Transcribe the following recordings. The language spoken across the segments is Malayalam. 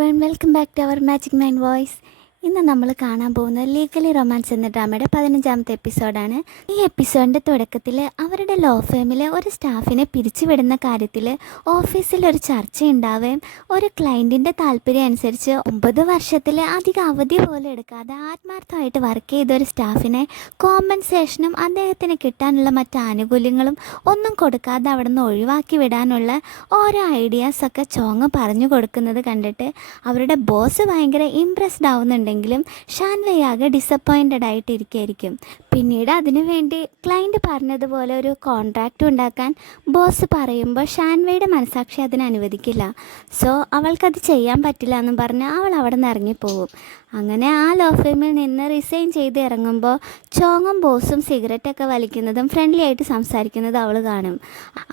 Everyone, welcome back to our magic mind voice. ഇന്ന് നമ്മൾ കാണാൻ പോകുന്ന ലീഗലി റൊമാൻസ് എന്ന ഡ്രാമയുടെ 15ാമത്തെ എപ്പിസോഡാണ്. ഈ എപ്പിസോഡിൻ്റെ തുടക്കത്തിൽ അവരുടെ ലോ ഫേമിലെ ഒരു സ്റ്റാഫിനെ പിരിച്ചുവിടുന്ന കാര്യത്തിൽ ഓഫീസിൽ ഒരു ചർച്ചയുണ്ടാവുകയും ഒരു ക്ലയൻറ്റിൻ്റെ താല്പര്യം അനുസരിച്ച് 9 വർഷത്തിൽ അധികം അവധി പോലും എടുക്കാതെ ആത്മാർത്ഥമായിട്ട് വർക്ക് ചെയ്ത ഒരു സ്റ്റാഫിനെ കോമ്പൻസേഷനും അദ്ദേഹത്തിന് കിട്ടാനുള്ള മറ്റ് ആനുകൂല്യങ്ങളും ഒന്നും കൊടുക്കാതെ അവിടെ നിന്ന് ഒഴിവാക്കി വിടാനുള്ള ഓരോ ഐഡിയാസൊക്കെ ചോങ് പറഞ്ഞു കൊടുക്കുന്നത് കണ്ടിട്ട് അവരുടെ ബോസ് ഭയങ്കര ഇംപ്രസ്ഡ് ആവുന്നുണ്ടെങ്കിലും ഷാൻവേ ആകെ ഡിസപ്പോയിൻറ്റഡ് ആയിട്ടിരിക്കുകയായിരിക്കും. പിന്നീട് അതിനുവേണ്ടി ക്ലയൻറ്റ് പറഞ്ഞതുപോലെ ഒരു കോൺട്രാക്റ്റ് ഉണ്ടാക്കാൻ ബോസ് പറയുമ്പോൾ ഷാൻവയുടെ മനസാക്ഷി അതിന് അനുവദിക്കില്ല. സോ അവൾക്കത് ചെയ്യാൻ പറ്റില്ല എന്നും പറഞ്ഞ് അവൾ അവിടെ നിന്ന് ഇറങ്ങിപ്പോവും. അങ്ങനെ ആ ലോ ഫേമിൽ നിന്ന് റിസൈൻ ചെയ്ത് ഇറങ്ങുമ്പോൾ ചോങ്ങും ബോസും സിഗരറ്റൊക്കെ വലിക്കുന്നതും ഫ്രണ്ട്ലി ആയിട്ട് സംസാരിക്കുന്നതും അവൾ കാണും.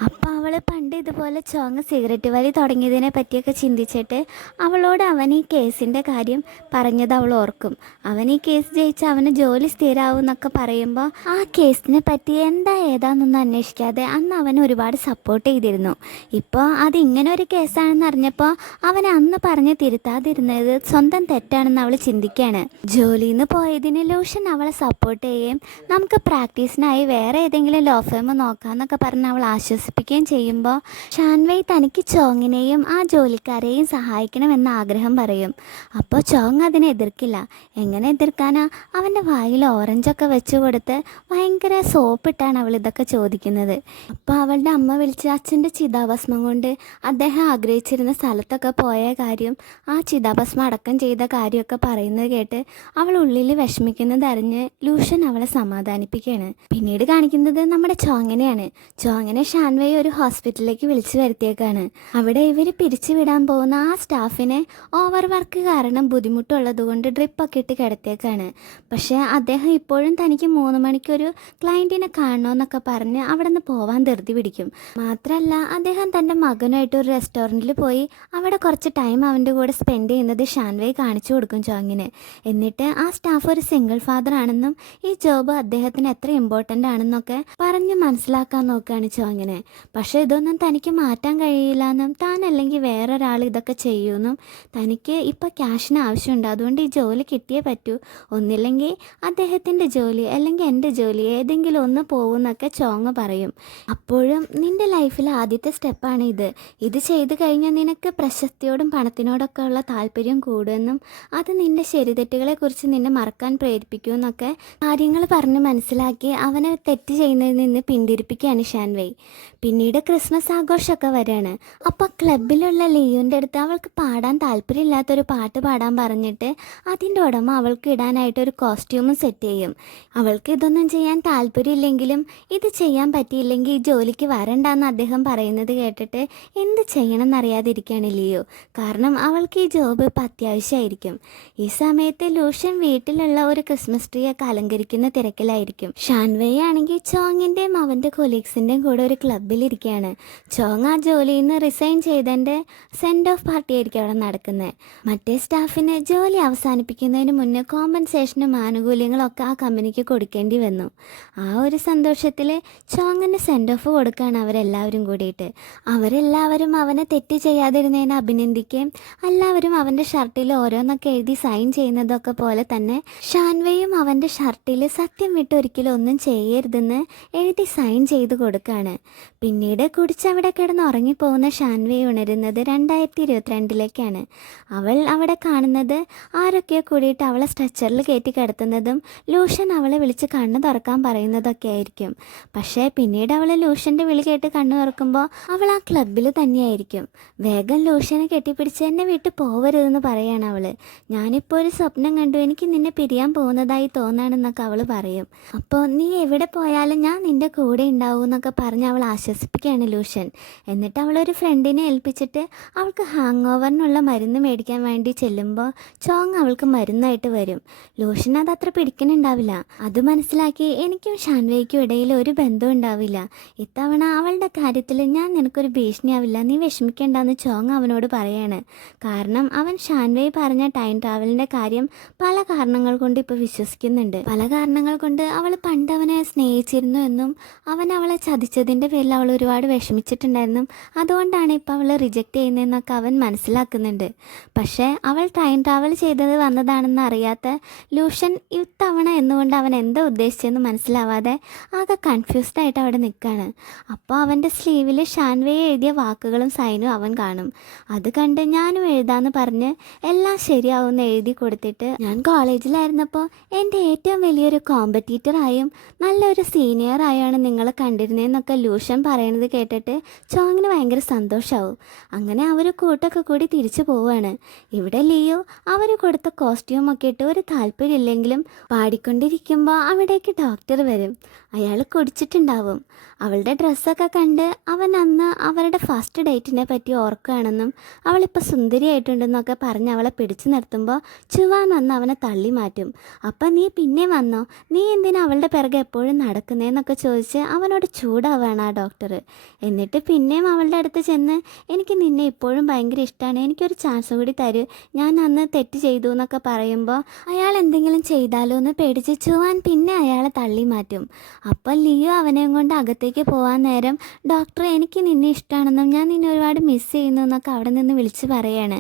അപ്പോൾ അവൾ പണ്ട് ഇതുപോലെ ചോങ്ങ് സിഗരറ്റ് വലി തുടങ്ങിയതിനെ പറ്റിയൊക്കെ ചിന്തിച്ചിട്ട് അവളോട് അവൻ ഈ കേസിൻ്റെ കാര്യം പറഞ്ഞത് അവൾ ഓർക്കും. അവൻ ഈ കേസ് ജയിച്ച് അവന് ജോലി സ്ഥിരമാവും എന്നൊക്കെ പറയുമ്പോൾ ആ കേസിനെ പറ്റി എന്താ ഏതാണെന്നൊന്നും അന്വേഷിക്കാതെ അന്ന് അവൻ ഒരുപാട് സപ്പോർട്ട് ചെയ്തിരുന്നു. ഇപ്പോൾ അതിങ്ങനെ ഒരു കേസാണെന്ന് അറിഞ്ഞപ്പോൾ അവൻ അന്ന് പറഞ്ഞ് തിരുത്താതിരുന്നത് സ്വന്തം തെറ്റാണെന്ന് അവൾ ചിന്തിക്കുകയാണ്. ജോലിയിൽ നിന്ന് പോയതിന് ലൂഷൻ അവളെ സപ്പോർട്ട് ചെയ്യുകയും നമുക്ക് പ്രാക്ടീസിനായി വേറെ ഏതെങ്കിലും ലോ ഫേം നോക്കാമെന്നൊക്കെ പറഞ്ഞ് അവൾ ആശ്വസിപ്പിക്കുകയും ചെയ്യുമ്പോൾ ഷാൻവേ തനിക്ക് ചോങ്ങിനെയും ആ ജോലിക്കാരെയും സഹായിക്കണമെന്ന ആഗ്രഹം പറയും. അപ്പോൾ ചോങ് അതിനെ എതിർക്കില്ല. എങ്ങനെ എതിർക്കാനാ? അവൻ്റെ വായിൽ ഓറഞ്ചൊക്കെ വെച്ച് കൊടുത്ത് ഭയങ്കര സോപ്പിട്ടാണ് അവൾ ഇതൊക്കെ ചോദിക്കുന്നത്. അപ്പോൾ അവളുടെ അമ്മ വിളിച്ച് അച്ഛൻ്റെ ചിതാഭസ്മം കൊണ്ട് അദ്ദേഹം ആഗ്രഹിച്ചിരുന്ന സ്ഥലത്തൊക്കെ പോയ കാര്യം, ആ ചിതാഭസ്മം അടക്കം ചെയ്ത കാര്യമൊക്കെ പറയുന്നത് കേട്ട് അവൾ ഉള്ളിൽ വിഷമിക്കുന്നത് അറിഞ്ഞ് ലൂഷൻ അവളെ സമാധാനിപ്പിക്കുകയാണ്. പിന്നീട് കാണിക്കുന്നത് നമ്മുടെ ചോങ്ങിനെയാണ്. ചോങ്ങിനെ ഷാൻവേ ഒരു ഹോസ്പിറ്റലിലേക്ക് വിളിച്ചു വരുത്തിയേക്കാണ്. അവിടെ ഇവർ പിരിച്ചുവിടാൻ പോകുന്ന ആ സ്റ്റാഫിനെ ഓവർ വർക്ക് കാരണം ബുദ്ധിമുട്ടുള്ളത് കൊണ്ട് ഡ്രിപ്പൊക്കെ ഇട്ട് കിടത്തിയേക്കാണ്. പക്ഷേ അദ്ദേഹം ഇപ്പോഴും തനിക്ക് 3 മണിക്കൊരു ക്ലയൻറ്റിനെ കാണണമെന്നൊക്കെ പറഞ്ഞ് അവിടെ നിന്ന് പോവാൻ ധൃതി പിടിക്കും. മാത്രമല്ല അദ്ദേഹം തൻ്റെ മകനായിട്ട് ഒരു റെസ്റ്റോറൻറ്റിൽ പോയി അവിടെ കുറച്ച് ടൈം അവൻ്റെ കൂടെ സ്പെൻഡ് ചെയ്യുന്നത് ഷാൻവേ കാണിച്ചു കൊടുക്കും ചോങ്ങിന്. എന്നിട്ട് ആ സ്റ്റാഫ് ഒരു സിംഗിൾ ഫാദർ ആണെന്നും ഈ ജോബ് അദ്ദേഹത്തിന് എത്ര ഇമ്പോർട്ടൻ്റ് ആണെന്നൊക്കെ പറഞ്ഞ് മനസ്സിലാക്കാൻ നോക്കുകയാണ് ചോങ്ങിനെ. പക്ഷേ ഇതൊന്നും തനിക്ക് മാറ്റാൻ കഴിയില്ല എന്നും താനല്ലെങ്കിൽ വേറൊരാൾ ഇതൊക്കെ ചെയ്യുമെന്നും തനിക്ക് ഇപ്പോൾ ക്യാഷിന് ആവശ്യമുണ്ട്, അതുകൊണ്ട് ഈ ജോലി കിട്ടിയേ പറ്റൂ, ഒന്നില്ലെങ്കിൽ അദ്ദേഹത്തിൻ്റെ ജോലി അല്ലെങ്കിൽ എൻ്റെ ജോലി ഏതെങ്കിലും ഒന്ന് പോകുമെന്നൊക്കെ ചോങ് പറയും. അപ്പോഴും നിൻ്റെ ലൈഫിൽ ആദ്യത്തെ സ്റ്റെപ്പാണ് ഇത് ചെയ്തു കഴിഞ്ഞാൽ നിനക്ക് പ്രശസ്തിയോടും പണത്തിനോടൊക്കെ ഉള്ള താല്പര്യം കൂടുമെന്നും അത് നിൻ്റെ ശരിതെറ്റുകളെക്കുറിച്ച് നിന്നെ മറക്കാൻ പ്രേരിപ്പിക്കുമെന്നൊക്കെ കാര്യങ്ങൾ പറഞ്ഞ് മനസ്സിലാക്കി അവനെ തെറ്റ് ചെയ്യുന്നതിൽ നിന്ന് പിന്തിരിപ്പിക്കുകയാണ് ഷാൻവേ. പിന്നീട് ക്രിസ്മസ് ആഘോഷമൊക്കെ വരികയാണ്. അപ്പോൾ ക്ലബിലുള്ള ലിയുൻ്റെ അടുത്ത് അവൾക്ക് പാടാൻ താല്പര്യമില്ലാത്തൊരു പാട്ട് പാടാൻ പറഞ്ഞിട്ട് അതിൻ്റെ ഉടമ അവൾക്ക് ഇടാനായിട്ട് ഒരു കോസ്റ്റ്യൂമും സെറ്റ് ചെയ്യും. അവൾക്ക് ഇതൊന്നും ചെയ്യാൻ താല്പര്യമില്ലെങ്കിലും ഇത് ചെയ്യാൻ പറ്റിയില്ലെങ്കിൽ ഈ ജോലിക്ക് വരണ്ടെന്ന് അദ്ദേഹം പറയുന്നത് കേട്ടിട്ട് എന്ത് ചെയ്യണം എന്നറിയാതിരിക്കുകയാണ് ലിയോ. കാരണം അവൾക്ക് ഈ ജോബ് ഇപ്പം അത്യാവശ്യമായിരിക്കും. ഈ സമയത്ത് ലൂഷൻ വീട്ടിലുള്ള ഒരു ക്രിസ്മസ് ട്രീ ഒക്കെ അലങ്കരിക്കുന്ന തിരക്കിലായിരിക്കും. ഷാൻവേ ആണെങ്കിൽ ചോങ്ങിൻ്റെയും അവൻ്റെ കൊലീഗ്സിൻ്റെയും കൂടെ ഒരു ക്ലബിലിരിക്കുകയാണ്. ചോങ് ആ ജോലിയിൽ നിന്ന് റിസൈൻ ചെയ്തതിൻ്റെ സെൻഡ് ഓഫ് പാർട്ടി ആയിരിക്കും അവിടെ നടക്കുന്നത്. മറ്റേ സ്റ്റാഫിന് ജോലി അവസാനിപ്പിക്കുന്നതിന് മുന്നേ കോമ്പൻസേഷനും ആനുകൂല്യങ്ങളൊക്കെ ആ കമ്പനിക്ക് കൊടുക്കേണ്ടി വന്നു. ആ ഒരു സന്തോഷത്തിൽ ചോങ്ങിന് സെൻഡ് ഓഫ് കൊടുക്കുകയാണ് അവരെല്ലാവരും കൂടിയിട്ട്. അവരെല്ലാവരും അവനെ തെറ്റ് ചെയ്യാതിരുന്നതിനെ അഭിനന്ദിക്കുകയും എല്ലാവരും അവൻ്റെ ഷർട്ടിൽ ഓരോന്നൊക്കെ എഴുതി സൈൻ ചെയ്യുന്നതൊക്കെ പോലെ തന്നെ ഷാൻവേയും അവൻ്റെ ഷർട്ടിൽ സത്യം വിട്ട് ഒരിക്കലും ഒന്നും ചെയ്യരുതെന്ന് എഴുതി സൈൻ ചെയ്ത് കൊടുക്കുകയാണ്. പിന്നീട് കുടിച്ചവിടെ കിടന്ന് ഉറങ്ങിപ്പോകുന്ന ഷാൻവേ ഉണരുന്നത് 2022 അവൾ അവിടെ കാണുന്നത് ആരൊക്കെയോ കൂടിയിട്ട് അവളെ സ്ട്രെച്ചറിൽ കയറ്റി കിടത്തുന്നതും ലൂഷൻ അവളെ വിളിച്ച് കണ്ണ് തുറക്കാൻ പറയുന്നതൊക്കെ ആയിരിക്കും. പക്ഷേ പിന്നീട് അവൾ ലൂഷൻ്റെ വിളി കേട്ട് കണ്ണ് തുറക്കുമ്പോൾ അവൾ ആ ക്ലബിൽ തന്നെയായിരിക്കും. വേഗം ലൂഷനെ കെട്ടിപ്പിടിച്ച് എന്നെ വിട്ട് പോവരുതെന്ന് പറയാണ് അവൾ. ഞാനിപ്പോൾ ഒരു സ്വപ്നം കണ്ടു, എനിക്ക് നിന്നെ പിരിയാൻ പോകുന്നതായി തോന്നാണെന്നൊക്കെ അവൾ പറയും. അപ്പോൾ നീ എവിടെ പോയാലും ഞാൻ നിൻ്റെ കൂടെ ഉണ്ടാവും എന്നൊക്കെ പറഞ്ഞ് അവൾ ആശ്വസിപ്പിക്കുകയാണ് ലൂഷൻ. എന്നിട്ട് അവളൊരു ഫ്രണ്ടിനെ ഏൽപ്പിച്ചിട്ട് അവൾക്ക് ഹാങ് ഓവറിനുള്ള മരുന്ന് മേടിക്കാൻ വേണ്ടി ചെല്ലുമ്പോൾ ചോങ് അവൾക്ക് മരുന്നായിട്ട് വരും. ലൂഷൻ അതത്ര പിടിക്കുന്നുണ്ടാവില്ല. അത് മനസ്സിലാക്കി എനിക്കും ഷാൻവേയ്ക്കും ഇടയിൽ ഒരു ബന്ധവും ഉണ്ടാവില്ല. ഇത്തവണ അവളുടെ കാര്യത്തിൽ ഞാൻ നിനക്കൊരു ഭീഷണിയാവില്ല, നീ വിഷമിക്കേണ്ടെന്ന് ചോങ് അവനോട് പറയാണ്. കാരണം അവൻ ഷാൻവേയ് പറഞ്ഞ ടൈം ട്രാവലിൻ്റെ കാര്യം പല കാരണങ്ങൾ കൊണ്ട് ഇപ്പോൾ വിശ്വസിക്കുന്നുണ്ട്. പല കാരണങ്ങൾ കൊണ്ട് അവൾ പണ്ട് അവനെ സ്നേഹിച്ചിരുന്നു എന്നും അവൻ അവളെ ചതിച്ചതിൻ്റെ പേരിൽ അവൾ ഒരുപാട് വിഷമിച്ചിട്ടുണ്ടായിരുന്നു, അതുകൊണ്ടാണ് ഇപ്പോൾ അവൾ റിജക്റ്റ് ചെയ്യുന്നതെന്നൊക്കെ അവൻ മനസ്സിലാക്കുന്നുണ്ട്. പക്ഷേ അവൾ ടൈം ട്രാവൽ ചെയ്തത് വന്നതാണെന്ന് അറിയാത്ത ലൂഷൻ ഇത്തവണ എന്നുകൊണ്ട് അവൻ എന്താ ഉദ്ദേശിച്ചതെന്ന് മനസ്സിലാവാതെ ആകെ കൺഫ്യൂസ്ഡ് ആയിട്ട് അവിടെ നിൽക്കുകയാണ്. അപ്പോൾ അവൻ്റെ സ്ലീവിൽ ഷാൻവേ എഴുതിയ വാക്കുകളും സൈനും അവൻ കാണും. അത് കണ്ട് ഞാനും എഴുതാമെന്ന് പറഞ്ഞ് എല്ലാം ശരിയാവുമെന്ന് എഴുതി കൊടുത്തിട്ട്, ഞാൻ കോളേജിലായിരുന്നപ്പോൾ എൻ്റെ ഏറ്റവും വലിയൊരു കോമ്പറ്റീറ്ററായും നല്ലൊരു സീനിയറായാണ് നിങ്ങളെ കണ്ടിരുന്നതെന്നൊക്കെ ലൂഷൻ പറയണത് കേട്ടിട്ട് ചോങ്ങിന് ഭയങ്കര സന്തോഷമാവും. അങ്ങനെ അവർ കൂട്ടൊക്കെ കൂടി തിരിച്ചു പോവുകയാണ്. ഇവിടെ ലിയോ അവർ കൊടുത്ത കോസ്റ്റ്യൂമൊക്കെ ഇട്ട് ഒരു താല്പര്യമില്ലെങ്കിലും പാടിക്കൊണ്ടിരിക്കുമ്പോൾ അവിടേക്ക് ഡോക്ടർ വരും. അയാൾ കുടിച്ചിട്ടുണ്ടാവും. അവളുടെ ഡ്രസ്സൊക്കെ കണ്ട് അവൻ അന്ന് അവരുടെ ഫസ്റ്റ് ഡേറ്റിനെ പറ്റി ഓർക്കുകയാണെന്നും അവളിപ്പോൾ സുന്ദരിയായിട്ടുണ്ടെന്നൊക്കെ പറഞ്ഞ് അവളെ പിടിച്ചു നിർത്തുമ്പോൾ ചുവാൻ വന്ന് അവനെ തള്ളി മാറ്റും. അപ്പം നീ പിന്നെ വന്നോ, നീ എന്തിനാ അവളുടെ പിറകെ എപ്പോഴും നടക്കുന്നതെന്നൊക്കെ ചോദിച്ച് അവനോട് ചൂടാവുകയാണ് ആ ഡോക്ടർ. എന്നിട്ട് പിന്നെയും അവളുടെ അടുത്ത് ചെന്ന്, എനിക്ക് നിന്നെ ഇപ്പോഴും ഭയങ്കര ഇഷ്ടമാണ്, എനിക്കൊരു ചാൻസ് കൂടി തരൂ, ഞാൻ അന്ന് തെറ്റ് ചെയ്തു എന്നൊക്കെ പറയുമ്പോൾ അയാൾ എന്തെങ്കിലും ചെയ്താലോ എന്ന് പേടിച്ച് ചുവാൻ പിന്നെ അയാളെ തള്ളി മാറ്റും. അപ്പം ലിയോ അവനെയും കൊണ്ട് അകത്തേക്ക് പോകാൻ നേരം ഡോക്ടർ എനിക്ക് നിന്നെ ഇഷ്ടമാണെന്നും ഞാൻ നിന്നെ ഒരുപാട് മിസ് ചെയ്യുന്നു എന്നൊക്കെ അവിടെ നിന്ന് വിളിച്ച് പറയാണ്.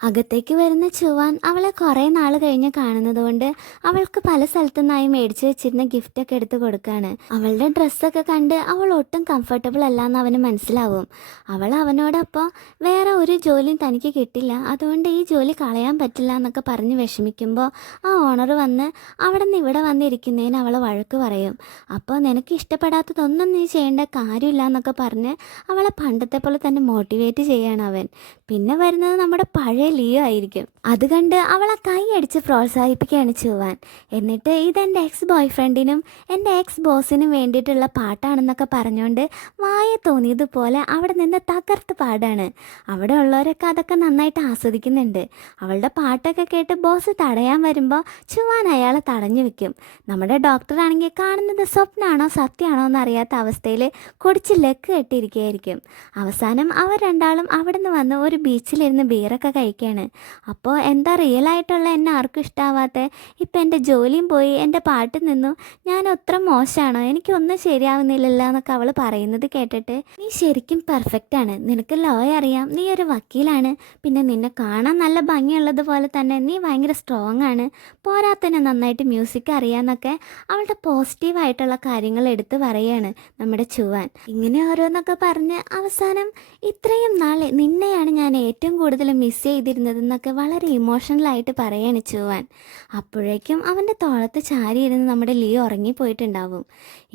അകത്തേക്ക് വരുന്ന ചുവാൻ അവളെ കുറേ നാൾ കഴിഞ്ഞ് കാണുന്നത് കൊണ്ട് അവൾക്ക് പല സ്ഥലത്തു നിന്നായി മേടിച്ച് വെച്ചിരുന്ന ഗിഫ്റ്റൊക്കെ എടുത്ത് കൊടുക്കുകയാണ്. അവളുടെ ഡ്രസ്സൊക്കെ കണ്ട് അവൾ ഒട്ടും കംഫർട്ടബിൾ അല്ലാന്ന് അവന് മനസ്സിലാവും. അവൾ അവനോടൊപ്പം വേറെ ഒരു ജോലിയും തനിക്ക് കിട്ടില്ല, അതുകൊണ്ട് ഈ ജോലി കളയാൻ പറ്റില്ല എന്നൊക്കെ പറഞ്ഞ് വിഷമിക്കുമ്പോൾ ആ ഓണർ വന്ന് അവിടെ നിന്ന് ഇവിടെ വന്നിരിക്കുന്നതിന് അവളെ വഴക്ക് പറയും. അപ്പോൾ നിനക്ക് ഇഷ്ടപ്പെടാത്തതൊന്നും നീ ചെയ്യേണ്ട കാര്യമില്ല എന്നൊക്കെ പറഞ്ഞ് അവളെ പണ്ടത്തെ പോലെ തന്നെ മോട്ടിവേറ്റ് ചെയ്യാണ് അവൻ. പിന്നെ വരുന്നത് നമ്മുടെ പഴയ ലിയോ ആയിരിക്കും. അത് കണ്ട് അവളെ കൈ അടിച്ച് പ്രോത്സാഹിപ്പിക്കുകയാണ് ചുവാൻ. എന്നിട്ട് ഇതെൻ്റെ എക്സ് ബോയ് ഫ്രണ്ടിനും എൻ്റെ എക്സ് ബോസിനും വേണ്ടിയിട്ടുള്ള പാട്ടാണെന്നൊക്കെ പറഞ്ഞുകൊണ്ട് വായ തോന്നിയതുപോലെ അവിടെ നിന്ന് തകർത്ത് പാടാണ്. അവിടെ ഉള്ളവരൊക്കെ അതൊക്കെ നന്നായിട്ട് ആസ്വദിക്കുന്നുണ്ട്. അവളുടെ പാട്ടൊക്കെ കേട്ട് ബോസ് തടയാൻ വരുമ്പോൾ ചുവാൻ അയാളെ തടഞ്ഞു വെക്കും. നമ്മുടെ ഡോക്ടറാണെങ്കിൽ കാണുന്നത് സ്വപ്നമാണോ സത്യമാണോ എന്നറിയാത്ത അവസ്ഥയിൽ കുടിച്ച് ലക്ക് കെട്ടിയിരിക്കുകയായിരിക്കും. അവസാനം അവർ രണ്ടാളും അവിടെ നിന്ന് വന്ന് ഒരു ബീച്ചിലിരുന്ന് ബീറൊക്കെ കഴിക്കുകയാണ്. അപ്പോൾ എന്താ റിയൽ ആയിട്ടുള്ള എന്നെ ആർക്കും ഇഷ്ടാവാത്ത, ഇപ്പം എൻ്റെ ജോലിയും പോയി എൻ്റെ പാട്ട് നിന്നു, ഞാൻ ഒത്ര മോശമാണോ, എനിക്കൊന്നും ശരിയാവുന്നില്ലല്ലോ എന്നൊക്കെ അവൾ പറയുന്നത് കേട്ടിട്ട്, നീ ശരിക്കും പെർഫെക്റ്റ് ആണ്, നിനക്ക് ലോ അറിയാം, നീ ഒരു വക്കീലാണ്, പിന്നെ നിന്നെ കാണാൻ നല്ല ഭംഗിയുള്ളതുപോലെ തന്നെ നീ ഭയങ്കര സ്ട്രോങ് ആണ്, പോരാത്തന്നെ നന്നായിട്ട് മ്യൂസിക് അറിയാമെന്നൊക്കെ അവളുടെ പോസിറ്റീവായിട്ടുള്ള കാര്യങ്ങൾ എടുത്ത് പറയുകയാണ് നമ്മുടെ ചുവാൻ. ഇങ്ങനെ ഓരോന്നൊക്കെ പറഞ്ഞ് അവസാനം ഇത്രയും നാൾ നിന്നെയാണ് ഞാൻ ഏറ്റവും കൂടുതൽ മിസ് ചെയ്തിരുന്നതെന്നൊക്കെ വളരെ ഇമോഷണലായിട്ട് പറയാണ് ചുവാൻ. അപ്പോഴേക്കും അവൻ്റെ തോളത്ത് ചാരിയിരുന്ന് നമ്മുടെ ലിയോ ഉറങ്ങിപ്പോയിട്ടുണ്ടാവും.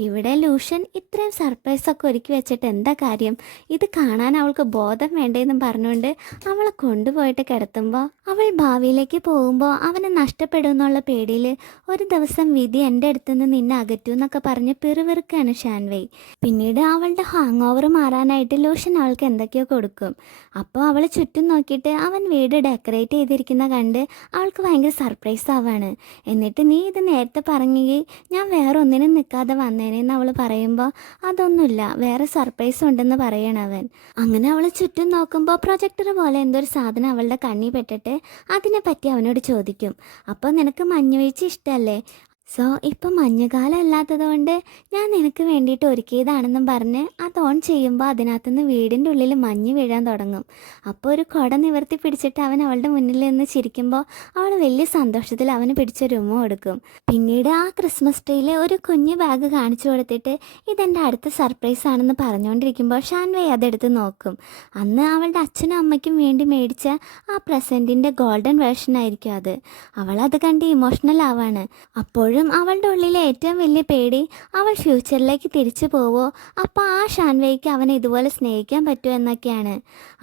ഇവിടെ ലൂഷൻ ഇത്രയും സർപ്രൈസൊക്കെ ഒരുക്കി വെച്ചിട്ട് എന്താ കാര്യം, ഇത് കാണാൻ അവൾക്ക് ബോധം വേണ്ടേന്നും പറഞ്ഞുകൊണ്ട് അവളെ കൊണ്ടുപോയിട്ട് കിടത്തുമ്പോൾ അവൾ ഭാവിയിലേക്ക് പോകുമ്പോൾ അവനെ നഷ്ടപ്പെടുമെന്നുള്ള പേടിയിൽ ഒരു ദിവസം വിധി എൻ്റെ അടുത്തുനിന്ന് നിന്നെ അകറ്റൂ എന്നൊക്കെ പറഞ്ഞ് പിറുവിറുക്കാണ് ഷാൻവേയ്. പിന്നീട് അവളുടെ ഹാങ് ഓവർ മാറാനായിട്ട് ലൂഷൻ അവൾക്ക് എന്തൊക്കെയോ കൊടുക്കും. അപ്പോൾ അവൾ ചുറ്റും നോക്കിയിട്ട് അവൻ വീട് ഡെക്കറേറ്റ് ചെയ്തിരിക്കുന്ന കണ്ട് അവൾക്ക് ഭയങ്കര സർപ്രൈസ് ആവാണ്. എന്നിട്ട് നീ ഇത് നേരത്തെ പറഞ്ഞെങ്കിൽ ഞാൻ വേറെ ഒന്നിനും നിൽക്കാതെ വന്നേനെന്ന് അവൾ പറയുമ്പോൾ അതൊന്നുമില്ല, വേറെ സർപ്രൈസ് ഉണ്ടെന്ന് പറയണം അവൻ. അങ്ങനെ അവൾ ചുറ്റും നോക്കുമ്പോൾ പ്രൊജക്ടർ പോലെ എന്തൊരു സാധനം അവളുടെ കണ്ണിൽ പെട്ടിട്ട് അതിനെപ്പറ്റി അവനോട് ചോദിക്കും. അപ്പോൾ നിനക്ക് മഞ്ഞുവീഴ്ച ഇഷ്ടമല്ലേ, സോ ഇപ്പം മഞ്ഞുകാലം അല്ലാത്തത് കൊണ്ട് ഞാൻ നിനക്ക് വേണ്ടിയിട്ട് ഒരുക്കിയതാണെന്നും പറഞ്ഞ് അത് ഓൺ ചെയ്യുമ്പോൾ അതിനകത്തുനിന്ന് വീടിൻ്റെ ഉള്ളിൽ മഞ്ഞ് വീഴാൻ തുടങ്ങും. അപ്പോൾ ഒരു കുട നിവർത്തി പിടിച്ചിട്ട് അവൻ അവളുടെ മുന്നിൽ നിന്ന് ചിരിക്കുമ്പോൾ അവൾ വലിയ സന്തോഷത്തിൽ അവന് പിടിച്ചൊരു ഉമ്മ കൊടുക്കും. പിന്നീട് ആ ക്രിസ്മസ് ട്രീയിൽ ഒരു കുഞ്ഞു ബാഗ് കാണിച്ചു കൊടുത്തിട്ട് ഇതെൻ്റെ അടുത്ത സർപ്രൈസ് ആണെന്ന് പറഞ്ഞുകൊണ്ടിരിക്കുമ്പോൾ ഷാൻവേ അതെടുത്ത് നോക്കും. അന്ന് അവളുടെ അച്ഛനും അമ്മയ്ക്കും വേണ്ടി മേടിച്ച ആ പ്രസൻറ്റിൻ്റെ ഗോൾഡൻ വേർഷൻ ആയിരിക്കും അത്. അവളത് കണ്ട് ഇമോഷണൽ ആവാണ്. അപ്പോൾ ഇപ്പോഴും അവളുടെ ഉള്ളിലെ ഏറ്റവും വലിയ പേടി അവൾ ഫ്യൂച്ചറിലേക്ക് തിരിച്ചു പോവോ, അപ്പോൾ ആ ഷാൻവേയ്ക്ക് അവനെ ഇതുപോലെ സ്നേഹിക്കാൻ പറ്റുമോ എന്നൊക്കെയാണ്.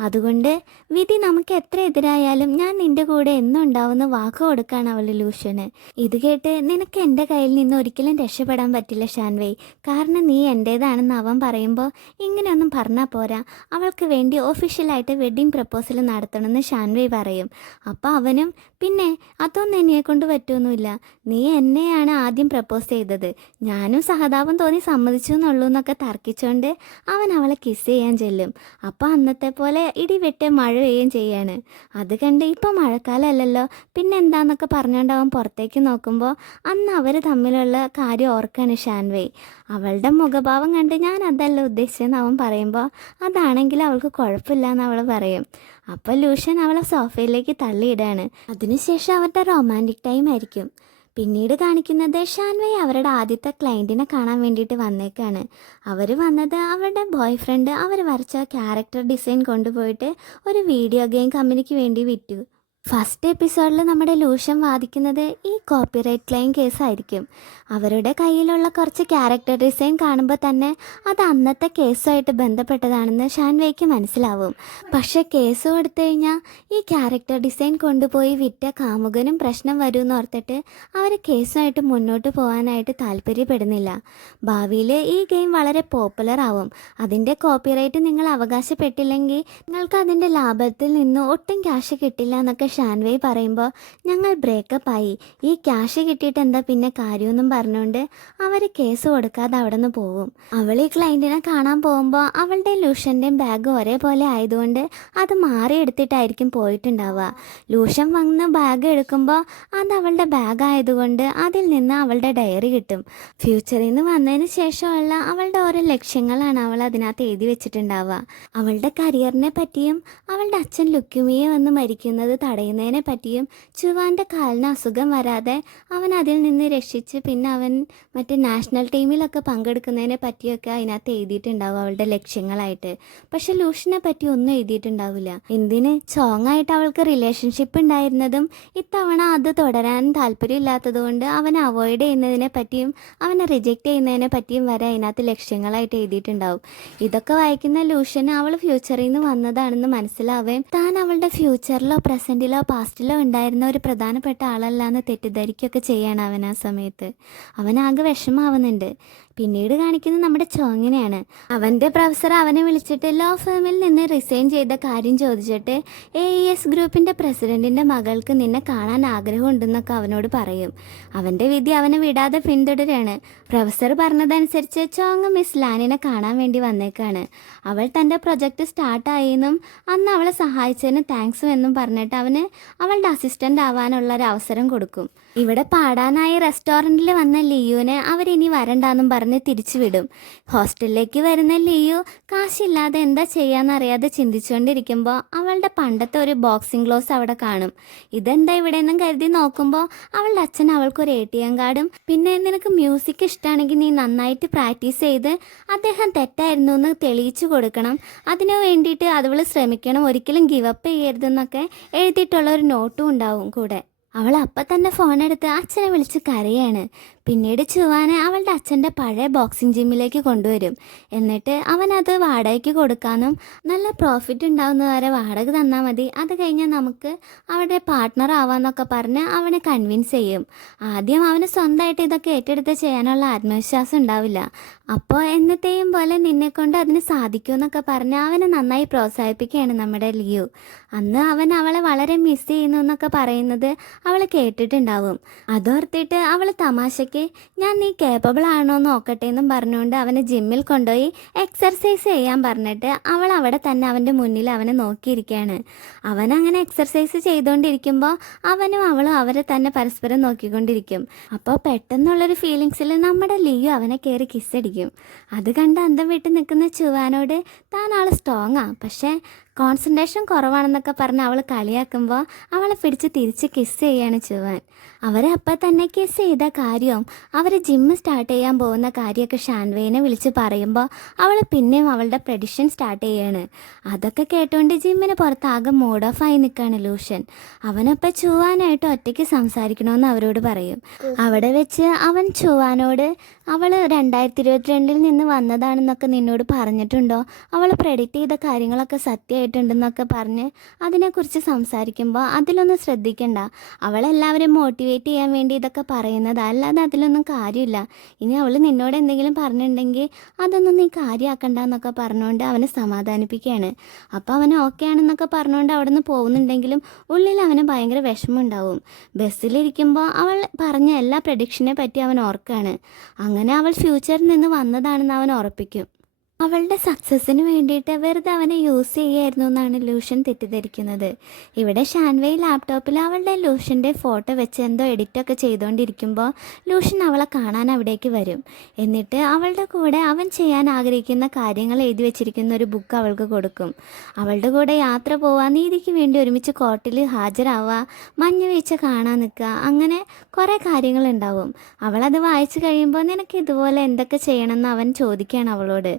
അതുകൊണ്ട് വിധി നമുക്ക് എത്ര എതിരായാലും ഞാൻ നിൻ്റെ കൂടെ എന്നും ഉണ്ടാവുന്ന വാക്ക് കൊടുക്കുകയാണ് അവൾ ലൂഷ്യന്. ഇത് കേട്ട് നിനക്ക് എൻ്റെ കയ്യിൽ നിന്ന് ഒരിക്കലും രക്ഷപ്പെടാൻ പറ്റില്ല ഷാൻവേയ്, കാരണം നീ എൻ്റേതാണെന്ന് അവൻ പറയുമ്പോൾ ഇങ്ങനെയൊന്നും പറഞ്ഞാൽ പോരാ, അവൾക്ക് വേണ്ടി ഒഫീഷ്യലായിട്ട് വെഡ്ഡിങ് പ്രപ്പോസൽ നടത്തണമെന്ന് ഷാൻവേയ് പറയും. അപ്പോൾ അവനും പിന്നെ അതൊന്നും എന്നെക്കൊണ്ട് പറ്റുമൊന്നുമില്ല, നീ എന്നെയാണ് ആദ്യം പ്രപ്പോസ് ചെയ്തത്, ഞാനും സഹതാപം തോന്നി സമ്മതിച്ചു എന്നുള്ളൂ എന്നൊക്കെ തർക്കിച്ചുകൊണ്ട് അവൻ അവളെ കിസ് ചെയ്യാൻ ചെല്ലും. അപ്പോൾ അന്നത്തെ പോലെ ഇടിവെട്ട് മഴ പെയ്യുകയും ചെയ്യാണ്. അത് കണ്ട് ഇപ്പോൾ മഴക്കാലമല്ലല്ലോ പിന്നെ എന്താന്നൊക്കെ പറഞ്ഞുകൊണ്ട് അവൻ പുറത്തേക്ക് നോക്കുമ്പോൾ അന്ന് അവർ തമ്മിലുള്ള കാര്യം ഓർക്കാണ് ഷാൻവേയ്. അവളുടെ മുഖഭാവം കണ്ട് ഞാൻ അതല്ല ഉദ്ദേശിച്ചതെന്ന് അവൻ പറയുമ്പോൾ അതാണെങ്കിൽ അവൾക്ക് കുഴപ്പമില്ല എന്ന് അവൾ പറയും. അപ്പോൾ ലൂഷ്യൻ അവളെ സോഫയിലേക്ക് തള്ളിയിടാണ്. അതിനുശേഷം അവരുടെ റൊമാൻറ്റിക് ടൈം ആയിരിക്കും. പിന്നീട് കാണിക്കുന്നത് ഷാൻവേയ് അവരുടെ ആദ്യത്തെ ക്ലയൻറ്റിനെ കാണാൻ വേണ്ടിയിട്ട് വന്നേക്കാണ്. അവർ വന്നത് അവരുടെ ബോയ് ഫ്രണ്ട് അവർ വരച്ച ക്യാരക്ടർ ഡിസൈൻ കൊണ്ടുപോയിട്ട് ഒരു വീഡിയോ ഗെയിം കമ്പനിക്ക് വേണ്ടി വിറ്റു. ഫസ്റ്റ് എപ്പിസോഡിൽ നമ്മുടെ ലൂഷ്യൻ വാദിക്കുന്നത് ഈ കോപ്പിറൈറ്റ് ക്ലെയിം കേസായിരിക്കും. അവരുടെ കയ്യിലുള്ള കുറച്ച് ക്യാരക്ടർ ഡിസൈൻ കാണുമ്പോൾ തന്നെ അത് അന്നത്തെ കേസുമായിട്ട് ബന്ധപ്പെട്ടതാണെന്ന് ഷാൻവേയ്ക്ക് മനസ്സിലാവും. പക്ഷേ കേസ് കൊടുത്തു കഴിഞ്ഞാൽ ഈ ക്യാരക്ടർ ഡിസൈൻ കൊണ്ടുപോയി വിറ്റ കാമുകനും പ്രശ്നം വരുമെന്ന് ഓർത്തിട്ട് അവർ കേസുമായിട്ട് മുന്നോട്ട് പോകാനായിട്ട് താല്പര്യപ്പെടുന്നില്ല. ഭാവിയിൽ ഈ ഗെയിം വളരെ പോപ്പുലർ ആവും, അതിൻ്റെ കോപ്പിറൈറ്റ് നിങ്ങൾ അവകാശപ്പെട്ടില്ലെങ്കിൽ നിങ്ങൾക്ക് അതിൻ്റെ ലാഭത്തിൽ നിന്ന് ഒട്ടും ക്യാഷ് കിട്ടില്ല എന്നൊക്കെ ഷാൻവേയ് പറയുമ്പോൾ ഞങ്ങൾ ബ്രേക്കപ്പ് ആയി, ഈ ക്യാഷ് കിട്ടിയിട്ട് എന്താ പിന്നെ കാര്യമൊന്നും പറഞ്ഞുകൊണ്ട് അവർ കേസ് കൊടുക്കാതെ അവിടെ നിന്ന് പോവും. അവൾ ഈ ക്ലയൻറ്റിനെ കാണാൻ പോകുമ്പോൾ അവളുടെയും ലൂഷ്യൻ്റെയും ബാഗ് ഒരേപോലെ ആയതുകൊണ്ട് അത് മാറിയെടുത്തിട്ടായിരിക്കും പോയിട്ടുണ്ടാവുക. ലൂഷ്യൻ വന്ന് ബാഗ് എടുക്കുമ്പോൾ അത് അവളുടെ ബാഗ് ആയതുകൊണ്ട് അതിൽ നിന്ന് അവളുടെ ഡയറി കിട്ടും. ഫ്യൂച്ചറിൽ നിന്ന് വന്നതിന് ശേഷമുള്ള അവളുടെ ഓരോ ലക്ഷ്യങ്ങളാണ് അവൾ അതിനകത്ത് എഴുതി വെച്ചിട്ടുണ്ടാവുക. അവളുടെ കരിയറിനെ പറ്റിയും അവളുടെ അച്ഛൻ ലുക്യുമിയ വന്ന് മരിക്കുന്നത് തടയുന്നതിനെ പറ്റിയും ചുവാൻ്റെ കാലിന് അസുഖം വരാതെ അവൻ അതിൽ നിന്ന് രക്ഷിച്ച് പിന്നെ അവൻ മറ്റേ നാഷണൽ ടീമിലൊക്കെ പങ്കെടുക്കുന്നതിനെ പറ്റിയൊക്കെ അതിനകത്ത് എഴുതിയിട്ടുണ്ടാവും അവളുടെ ലക്ഷ്യങ്ങളായിട്ട്. പക്ഷെ ലൂഷ്യനെ പറ്റി ഒന്നും എഴുതിയിട്ടുണ്ടാവില്ല. എന്തിന് ചോങ്ങായിട്ട് അവൾക്ക് റിലേഷൻഷിപ്പ് ഉണ്ടായിരുന്നതും ഇത്തവണ അത് തുടരാൻ താല്പര്യമില്ലാത്തത് കൊണ്ട് അവനെ അവോയ്ഡ് ചെയ്യുന്നതിനെ പറ്റിയും അവനെ റിജക്റ്റ് ചെയ്യുന്നതിനെ പറ്റിയും വരെ അതിനകത്ത് ലക്ഷ്യങ്ങളായിട്ട് എഴുതിയിട്ടുണ്ടാവും. ഇതൊക്കെ വായിക്കുന്ന ലൂഷ്യന് അവൾ ഫ്യൂച്ചറിൽ നിന്ന് വന്നതാണെന്ന് മനസ്സിലാവുകയും താൻ അവളുടെ ഫ്യൂച്ചറിലോ പ്രസൻറ്റിലോ പാസ്റ്റിലോ ഉണ്ടായിരുന്ന ഒരു പ്രധാനപ്പെട്ട ആളല്ലാന്ന് തെറ്റിദ്ധരിക്കുകയൊക്കെ ചെയ്യാണ് അവൻ. ആ സമയത്ത് അവനാകെ വിഷമാവുന്നുണ്ട്. പിന്നീട് കാണിക്കുന്നത് നമ്മുടെ ചോങ്ങിനെയാണ്. അവൻ്റെ പ്രൊഫസർ അവനെ വിളിച്ചിട്ട് ലോ ഫേമിൽ നിന്ന് റിസൈൻ ചെയ്ത കാര്യം ചോദിച്ചിട്ട് AES ഗ്രൂപ്പിൻ്റെ പ്രസിഡൻറ്റിൻ്റെ മകൾക്ക് നിന്നെ കാണാൻ ആഗ്രഹമുണ്ടെന്നൊക്കെ അവനോട് പറയും. അവൻ്റെ വിധി അവനെ വിടാതെ പിന്തുടരാണ്. പ്രൊഫസർ പറഞ്ഞതനുസരിച്ച് ചോങ് മിസ് ലാനിനെ കാണാൻ വേണ്ടി വന്നേക്കാണ്. അവൾ തൻ്റെ പ്രൊജക്റ്റ് സ്റ്റാർട്ടായെന്നും അന്ന് അവളെ സഹായിച്ചതിന് താങ്ക്സും എന്നും പറഞ്ഞിട്ട് അവന് അവളുടെ അസിസ്റ്റൻ്റ് ആവാനുള്ള ഒരു അവസരം കൊടുക്കും. ഇവിടെ പാടാനായി റെസ്റ്റോറൻറ്റിൽ വന്ന ലിയുവിനെ അവരിനി വരണ്ടാന്നും പറഞ്ഞ് തിരിച്ചു വിടും. ഹോസ്റ്റലിലേക്ക് വരുന്ന ലിയു കാശില്ലാതെ എന്താ ചെയ്യാന്നറിയാതെ ചിന്തിച്ചുകൊണ്ടിരിക്കുമ്പോൾ അവളുടെ പണ്ടത്തെ ഒരു ബോക്സിംഗ് ഗ്ലോവ്സ് അവിടെ കാണും. ഇതെന്താ ഇവിടെ നിന്നും കരുതി നോക്കുമ്പോൾ അവളുടെ അച്ഛൻ അവൾക്കൊരു ATM കാർഡും പിന്നെ നിനക്ക് മ്യൂസിക് ഇഷ്ടമാണെങ്കിൽ നീ നന്നായിട്ട് പ്രാക്ടീസ് ചെയ്ത് അദ്ദേഹം തെറ്റായിരുന്നു എന്ന് തെളിയിച്ചു കൊടുക്കണം, അതിനു വേണ്ടിയിട്ട് അവൾ ശ്രമിക്കണം, ഒരിക്കലും ഗിവപ്പ് ചെയ്യരുതെന്നൊക്കെ എഴുതിയിട്ടുള്ള ഒരു നോട്ടും ഉണ്ടാവും കൂടെ. അവൾ അപ്പം തന്നെ ഫോണെടുത്ത് അച്ഛനെ വിളിച്ച് കരയാണ്. പിന്നീട് ചുവാനെ അവളുടെ അച്ഛൻ്റെ പഴയ ബോക്സിംഗ് ജിമ്മിലേക്ക് കൊണ്ടുവരും. എന്നിട്ട് അവനത് വാടകയ്ക്ക് കൊടുക്കാനും നല്ല പ്രോഫിറ്റ് ഉണ്ടാകുന്നത് വരെ വാടക തന്നാൽ മതി, അത് കഴിഞ്ഞാൽ നമുക്ക് അവിടെ പാർട്ട്ണർ ആവാമെന്നൊക്കെ പറഞ്ഞ് അവനെ കൺവിൻസ് ചെയ്യും. ആദ്യം അവന് സ്വന്തമായിട്ട് ഇതൊക്കെ ഏറ്റെടുത്ത് ചെയ്യാനുള്ള ആത്മവിശ്വാസം ഉണ്ടാവില്ല. അപ്പോൾ എന്നത്തെയും പോലെ നിന്നെക്കൊണ്ട് അതിന് സാധിക്കുമെന്നൊക്കെ പറഞ്ഞ് അവനെ നന്നായി പ്രോത്സാഹിപ്പിക്കുകയാണ് നമ്മുടെ ലിയു. അന്ന് അവൻ അവളെ വളരെ മിസ് ചെയ്യുന്നു എന്നൊക്കെ പറയുന്നത് അവൾ കേട്ടിട്ടുണ്ടാവും. അതോർത്തിട്ട് അവൾ തമാശയ്ക്ക് ഞാൻ നീ കേപ്പബിൾ ആണോ നോക്കട്ടെ എന്നും പറഞ്ഞുകൊണ്ട് അവനെ ജിമ്മിൽ കൊണ്ടുപോയി എക്സർസൈസ് ചെയ്യാൻ പറഞ്ഞിട്ട് അവൾ അവിടെ തന്നെ അവൻ്റെ മുന്നിൽ അവനെ നോക്കിയിരിക്കുകയാണ്. അവനങ്ങനെ എക്സർസൈസ് ചെയ്തുകൊണ്ടിരിക്കുമ്പോൾ അവനും അവളും അവരെ തന്നെ പരസ്പരം നോക്കിക്കൊണ്ടിരിക്കും. അപ്പോൾ പെട്ടെന്നുള്ളൊരു ഫീലിങ്സിൽ നമ്മുടെ ലിയു അവനെ കയറി കിസ്സടിക്കും. അത് കണ്ട് അന്തം വിട്ട് നിൽക്കുന്ന ചുവാനോട് താൻ ആൾ സ്ട്രോങ്ങാ, പക്ഷേ കോൺസെൻട്രേഷൻ കുറവാണെന്നൊക്കെ പറഞ്ഞ് അവൾ കളിയാക്കുമ്പോൾ അവളെ പിടിച്ച് തിരിച്ച് കിസ് ചെയ്യാണ് ചുവാൻ. അവരെ അപ്പം തന്നെ കിസ് ചെയ്ത കാര്യവും അവർ ജിമ്മ് സ്റ്റാർട്ട് ചെയ്യാൻ പോകുന്ന കാര്യമൊക്കെ ഷാൻവേനെ വിളിച്ച് പറയുമ്പോൾ അവൾ പിന്നെയും അവളുടെ പ്രഡിക്ഷൻ സ്റ്റാർട്ട് ചെയ്യാണ്. അതൊക്കെ കേട്ടുകൊണ്ട് ജിമ്മിന് പുറത്ത് ആകെ മൂഡ് ഓഫ് ആയി നിൽക്കുകയാണ് ലൂഷ്യൻ. അവനപ്പം ചുവാനായിട്ട് ഒറ്റയ്ക്ക് സംസാരിക്കണമെന്ന് അവരോട് പറയും. അവിടെ വെച്ച് അവൻ ചുവാനോട് അവൾ 2022 നിന്ന് വന്നതാണെന്നൊക്കെ നിന്നോട് പറഞ്ഞിട്ടുണ്ടോ, അവൾ പ്രെഡിക്റ്റ് ചെയ്ത കാര്യങ്ങളൊക്കെ സത്യമായിട്ടുണ്ടെന്നൊക്കെ പറഞ്ഞ് അതിനെക്കുറിച്ച് സംസാരിക്കുമ്പോൾ അതിലൊന്നും ശ്രദ്ധിക്കണ്ട, അവളെല്ലാവരും മോട്ടിവേറ്റ് ചെയ്യാൻ വേണ്ടി ഇതൊക്കെ പറയുന്നത്, അല്ലാതെ അതിലൊന്നും കാര്യമില്ല. ഇനി അവൾ നിന്നോട് എന്തെങ്കിലും പറഞ്ഞിട്ടുണ്ടെങ്കിൽ അതൊന്നും നീ കാര്യമാക്കണ്ട എന്നൊക്കെ പറഞ്ഞുകൊണ്ട് അവനെ സമാധാനിപ്പിക്കുകയാണ്. അപ്പോൾ അവൻ ഓക്കെ ആണെന്നൊക്കെ പറഞ്ഞുകൊണ്ട് അവിടെ നിന്ന് പോകുന്നുണ്ടെങ്കിലും ഉള്ളിൽ അവന് ഭയങ്കര വിഷമമുണ്ടാവും. ബസ്സിലിരിക്കുമ്പോൾ അവൾ പറഞ്ഞ എല്ലാ പ്രഡിക്ഷനെ പറ്റി അവൻ ഓർക്കാണ്. അങ്ങനെ അവൾ ഫ്യൂച്ചറിൽ നിന്ന് വന്നതാണെന്ന് അവൻ ഉറപ്പിക്കും. അവളുടെ സക്സസ്സിന് വേണ്ടിയിട്ട് വെറുതെ അവനെ യൂസ് ചെയ്യായിരുന്നു എന്നാണ് ലൂഷ്യൻ തെറ്റിദ്ധരിക്കുന്നത്. ഇവിടെ ഷാൻവേ ലാപ്ടോപ്പിൽ അവളുടെ ലൂഷ്യൻ്റെ ഫോട്ടോ വെച്ച് എന്തോ എഡിറ്റൊക്കെ ചെയ്തുകൊണ്ടിരിക്കുമ്പോൾ ലൂഷ്യൻ അവളെ കാണാൻ അവിടേക്ക് വരും. എന്നിട്ട് അവളുടെ കൂടെ അവൻ ചെയ്യാൻ ആഗ്രഹിക്കുന്ന കാര്യങ്ങൾ എഴുതി വെച്ചിരിക്കുന്ന ഒരു ബുക്ക് അവൾക്ക് കൊടുക്കും. അവളുടെ കൂടെ യാത്ര പോവുക, നീതിക്ക് വേണ്ടി ഒരുമിച്ച് കോർട്ടിൽ ഹാജരാവുക, മഞ്ഞ് വീഴ്ച കാണാൻ നിൽക്കുക, അങ്ങനെ കുറേ കാര്യങ്ങളുണ്ടാവും. അവളത് വായിച്ചു കഴിയുമ്പോൾ നിനക്ക് ഇതുപോലെ എന്തൊക്കെ ചെയ്യണമെന്ന് അവൻ ചോദിക്കുകയാണ് അവളോട്.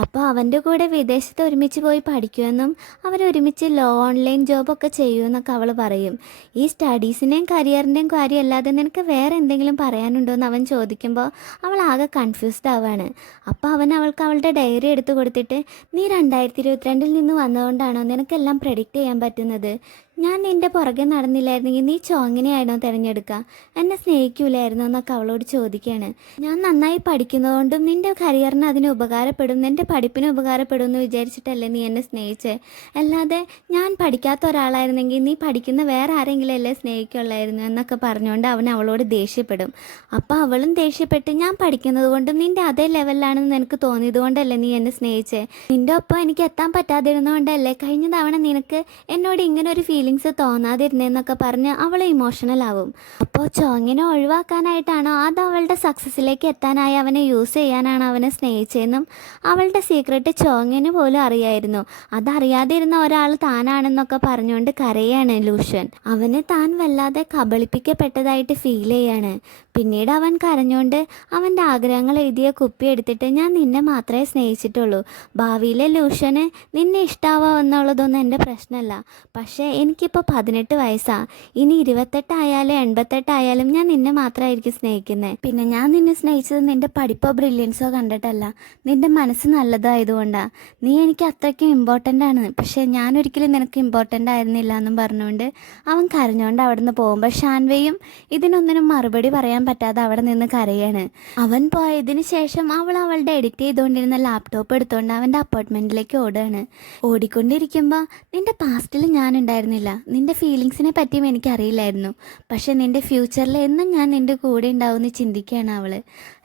അപ്പോൾ അവൻ്റെ കൂടെ വിദേശത്ത് ഒരുമിച്ച് പോയി പഠിക്കുമെന്നും അവരൊരുമിച്ച് ഓൺലൈൻ ജോബൊക്കെ ചെയ്യുമെന്നൊക്കെ അവൾ പറയും. ഈ സ്റ്റഡീസിൻ്റെയും കരിയറിൻ്റെയും കാര്യമല്ലാതെ നിനക്ക് വേറെ എന്തെങ്കിലും പറയാനുണ്ടോ എന്ന് അവൻ ചോദിക്കുമ്പോൾ അവൾ ആകെ കൺഫ്യൂസ്ഡ് ആവാണ്. അപ്പോൾ അവൻ അവൾക്ക് അവളുടെ ഡയറി എടുത്തു കൊടുത്തിട്ട്, നീ 2022 നിന്ന് വന്നതുകൊണ്ടാണോ നിനക്കെല്ലാം പ്രെഡിക്റ്റ് ചെയ്യാൻ പറ്റുന്നത്? ഞാൻ നിൻ്റെ പുറകെ നടന്നില്ലായിരുന്നെങ്കിൽ നീ ചോങ്ങിനെയായിരുന്നോ തിരഞ്ഞെടുക്കുക? എന്നെ സ്നേഹിക്കൂലായിരുന്നോ എന്നൊക്കെ അവളോട് ചോദിക്കുകയാണ്. ഞാൻ നന്നായി പഠിക്കുന്നതുകൊണ്ടും നിൻ്റെ കരിയറിന് അതിന് ഉപകാരപ്പെടും, നിൻ്റെ പഠിപ്പിന് ഉപകാരപ്പെടും എന്ന് വിചാരിച്ചിട്ടല്ലേ നീ എന്നെ സ്നേഹിച്ചേ? അല്ലാതെ ഞാൻ പഠിക്കാത്ത ഒരാളായിരുന്നെങ്കിൽ നീ പഠിക്കുന്ന വേറെ ആരെങ്കിലും അല്ലേ സ്നേഹിക്കുള്ളായിരുന്നു എന്നൊക്കെ പറഞ്ഞുകൊണ്ട് അവൻ അവളോട് ദേഷ്യപ്പെടും. അപ്പോൾ അവളും ദേഷ്യപ്പെട്ട്, ഞാൻ പഠിക്കുന്നത് കൊണ്ടും നിൻ്റെ അതേ ലെവലിലാണെന്ന് നിനക്ക് തോന്നിയത് കൊണ്ടല്ലേ നീ എന്നെ സ്നേഹിച്ചേ? നിൻ്റെ ഒപ്പം എനിക്ക് എത്താൻ പറ്റാതിരുന്നതുകൊണ്ടല്ലേ കഴിഞ്ഞ തവണ നിനക്ക് എന്നോട് ഇങ്ങനെ ഒരു ഫീലിങ്സ് തോന്നാതിരുന്നേന്നൊക്കെ പറഞ്ഞ് അവൾ ഇമോഷണൽ ആവും. അപ്പോൾ ചോങ്ങിനെ ഒഴിവാക്കാനായിട്ടാണോ അതോ അവളുടെ സക്സസ്സിലേക്ക് എത്താനായി അവനെ യൂസ് ചെയ്യാനാണ് അവനെ സ്നേഹിച്ചതെന്നും അവളുടെ സീക്രട്ട് ചോങ്ങിന് പോലും അറിയായിരുന്നു. അതറിയാതിരുന്ന ഒരാൾ താനാണെന്നൊക്കെ പറഞ്ഞുകൊണ്ട് കരയാണ് ലൂഷ്യൻ. അവന് താൻ വല്ലാതെ കബളിപ്പിക്കപ്പെട്ടതായിട്ട് ഫീൽ ചെയ്യാണ്. പിന്നീട് അവൻ കരഞ്ഞുകൊണ്ട് അവൻ്റെ ആഗ്രഹങ്ങൾ എഴുതിയ കുപ്പി എടുത്തിട്ട്, ഞാൻ നിന്നെ മാത്രമേ സ്നേഹിച്ചിട്ടുള്ളൂ, ഭാവിയിലെ ലൂഷ്യന് നിന്നെ ഇഷ്ടാവോ എന്നുള്ളതൊന്നും എൻ്റെ പ്രശ്നമല്ല, പക്ഷേ എനിക്കിപ്പോൾ 18 വയസ്സാണ്, ഇനി 28 ആയാലും 88 ആയാലും ഞാൻ നിന്നെ മാത്രമായിരിക്കും സ്നേഹിക്കുന്നത്. പിന്നെ ഞാൻ നിന്നെ സ്നേഹിച്ചത് നിൻ്റെ പഠിപ്പോ ബ്രില്യൻസോ കണ്ടിട്ടല്ല, നിൻ്റെ മനസ്സ് നല്ലതായതുകൊണ്ടാണ്. നീ എനിക്ക് അത്രയ്ക്കും ഇമ്പോർട്ടൻ്റ് ആണ്, പക്ഷേ ഞാനൊരിക്കലും നിനക്ക് ഇമ്പോർട്ടൻ്റ് ആയിരുന്നില്ല എന്നും പറഞ്ഞുകൊണ്ട് അവൻ കരഞ്ഞുകൊണ്ട് അവിടെ നിന്ന് പോകുമ്പോൾ ഷാൻവേയും ഇതിനൊന്നിനും മറുപടി പറയാൻ പറ്റാതെ അവിടെ നിന്ന് കരയാണ്. അവൻ പോയതിന് ശേഷം അവൾ അവളുടെ എഡിറ്റ് ചെയ്തുകൊണ്ടിരുന്ന ലാപ്ടോപ്പ് എടുത്തുകൊണ്ട് അവൻ്റെ അപ്പാർട്ട്മെൻറ്റിലേക്ക് ഓടുകയാണ്. ഓടിക്കൊണ്ടിരിക്കുമ്പോൾ, നിൻ്റെ പാസ്റ്റിൽ ഞാൻ ഉണ്ടായിരുന്നില്ല, നിൻ്റെ ഫീലിങ്സിനെ പറ്റിയും എനിക്കറിയില്ലായിരുന്നു, പക്ഷെ നിൻ്റെ ഫ്യൂച്ചറിൽ എന്നും ഞാൻ നിൻ്റെ കൂടെ ഉണ്ടാവുമെന്ന് ചിന്തിക്കുകയാണ് അവൾ.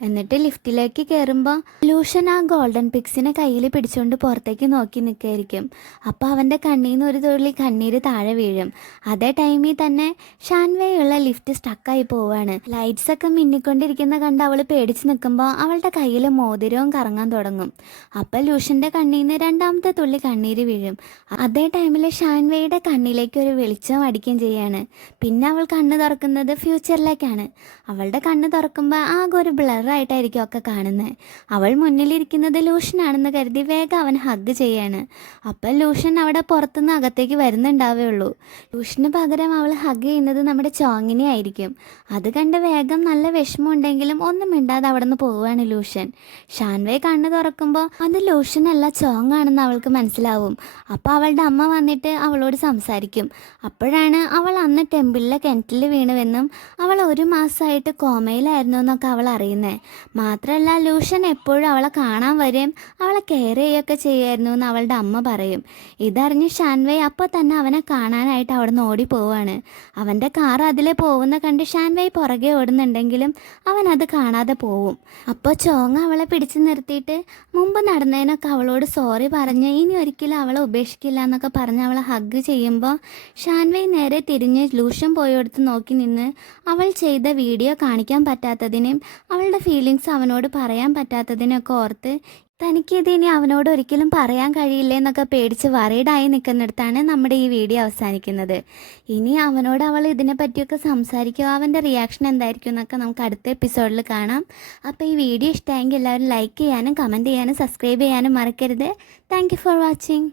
എന്നിട്ട് ലിഫ്റ്റിലേക്ക് കയറുമ്പോൾ ലൂഷ്യൻ ആ ഗോൾഡൻ പിക്സിനെ കയ്യിൽ പിടിച്ചുകൊണ്ട് പുറത്തേക്ക് നോക്കി നിൽക്കുകയായിരിക്കും. അപ്പോൾ അവൻ്റെ കണ്ണിൽ നിന്ന് ഒരു തുള്ളി കണ്ണീര് താഴെ വീഴും. അതേ ടൈമിൽ തന്നെ ഷാൻവേ ഉള്ള ലിഫ്റ്റ് സ്റ്റക്കായി പോവാണ്. ലൈറ്റ്സ് ഒക്കെ മിന്നിക്കൊണ്ടിരിക്കുന്ന കണ്ട് അവൾ പേടിച്ച് നിൽക്കുമ്പോൾ അവളുടെ കയ്യിൽ മോതിരവും കറങ്ങാൻ തുടങ്ങും. അപ്പോൾ ലൂഷ്യൻ്റെ കണ്ണിൽ നിന്ന് രണ്ടാമത്തെ തുള്ളി കണ്ണീര് വീഴും. അതേ ടൈമിൽ ഷാൻവേയുടെ കണ്ണിലേക്ക് ഒരു വെളിച്ചം അടിക്കുകയും ചെയ്യാണ്. പിന്നെ അവൾ കണ്ണ് തുറക്കുന്നത് ഫ്യൂച്ചറിലേക്കാണ്. അവളുടെ കണ്ണ് തുറക്കുമ്പോൾ ആകെ ഒരു ബ്ലറായിട്ടായിരിക്കും ഒക്കെ കാണുന്നത്. അവൾ മുന്നിലിരിക്കുന്നത് ലൂഷ്യനാണെന്ന് കരുതി വേഗം അവൻ ഹഗ് ചെയ്യാണ്. അപ്പം ലൂഷ്യൻ അവിടെ പുറത്തുനിന്ന് അകത്തേക്ക് വരുന്നുണ്ടാവേ ഉള്ളൂ. ലൂഷ്യന് പകരം അവൾ ഹഗ് ചെയ്യുന്നത് നമ്മുടെ ചോങ്ങിനെ ആയിരിക്കും. അത് കണ്ട് വേഗം നല്ല വിഷമമുണ്ടെങ്കിലും ഒന്നും മിണ്ടാതെ അവിടെ നിന്ന് പോവുകയാണ് ലൂഷ്യൻ. ഷാൻവേ കണ്ണ് തുറക്കുമ്പോൾ അത് ലൂഷ്യനല്ല ചോങ്ങാണെന്ന് അവൾക്ക് മനസ്സിലാവും. അപ്പോൾ അവളുടെ അമ്മ വന്നിട്ട് അവളോട് സംസാരിക്കും. അപ്പോഴാണ് അവൾ അന്ന് ടെമ്പിളിലെ കിണറ്റിൽ വീണുവെന്നും അവൾ 1 മാസമായിട്ട് കോമയിലായിരുന്നു എന്നൊക്കെ അവൾ അറിയുന്നത്. മാത്രമല്ല ലൂഷ്യൻ എപ്പോഴും അവളെ കാണാൻ വരികയും അവളെ കെയർ ചെയ്യുകയൊക്കെ ചെയ്യുമായിരുന്നു എന്ന് അവളുടെ അമ്മ പറയും. ഇതറിഞ്ഞ് ഷാൻവേ അപ്പോൾ തന്നെ അവനെ കാണാനായിട്ട് അവിടെ നിന്ന് ഓടി പോവുകയാണ്. അവൻ്റെ കാർ അതിലെ പോകുന്ന കണ്ട് ഷാൻവേ പുറകെ ഓടുന്നുണ്ടെങ്കിലും അവൻ അത് കാണാതെ പോവും. അപ്പോൾ ചോങ് അവളെ പിടിച്ചു നിർത്തിയിട്ട് മുമ്പ് നടന്നതിനൊക്കെ അവളോട് സോറി പറഞ്ഞ് ഇനി ഒരിക്കലും അവളെ ഉപേക്ഷിക്കില്ല എന്നൊക്കെ പറഞ്ഞ് അവളെ ഹഗ് ചെയ്യുമ്പോൾ ഷാൻവേ നേരെ തിരിഞ്ഞ് ലൂഷ്യൻ പോയെടുത്ത് നോക്കി നിന്ന് അവൾ ചെയ്ത വീഡിയോ കാണിക്കാൻ പറ്റാത്തതിനും അവളുടെ ഫീലിങ്സ് അവനോട് പറയാൻ പറ്റാത്തതിനൊക്കെ ഓർത്ത് തനിക്കിത് ഇനി അവനോട് ഒരിക്കലും പറയാൻ കഴിയില്ല എന്നൊക്കെ പേടിച്ച് വറീഡായി നിൽക്കുന്നിടത്താണ് നമ്മുടെ ഈ വീഡിയോ അവസാനിക്കുന്നത്. ഇനി അവനോട് അവൾ ഇതിനെ പറ്റിയൊക്കെ സംസാരിക്കുക, അവൻ്റെ റിയാക്ഷൻ എന്തായിരിക്കും എന്നൊക്കെ നമുക്ക് അടുത്ത എപ്പിസോഡിൽ കാണാം. അപ്പോൾ ഈ വീഡിയോ ഇഷ്ടമായെങ്കിൽ എല്ലാവരും ലൈക്ക് ചെയ്യാനും കമൻറ്റ് ചെയ്യാനും സബ്സ്ക്രൈബ് ചെയ്യാനും മറക്കരുത്. Thank you for watching.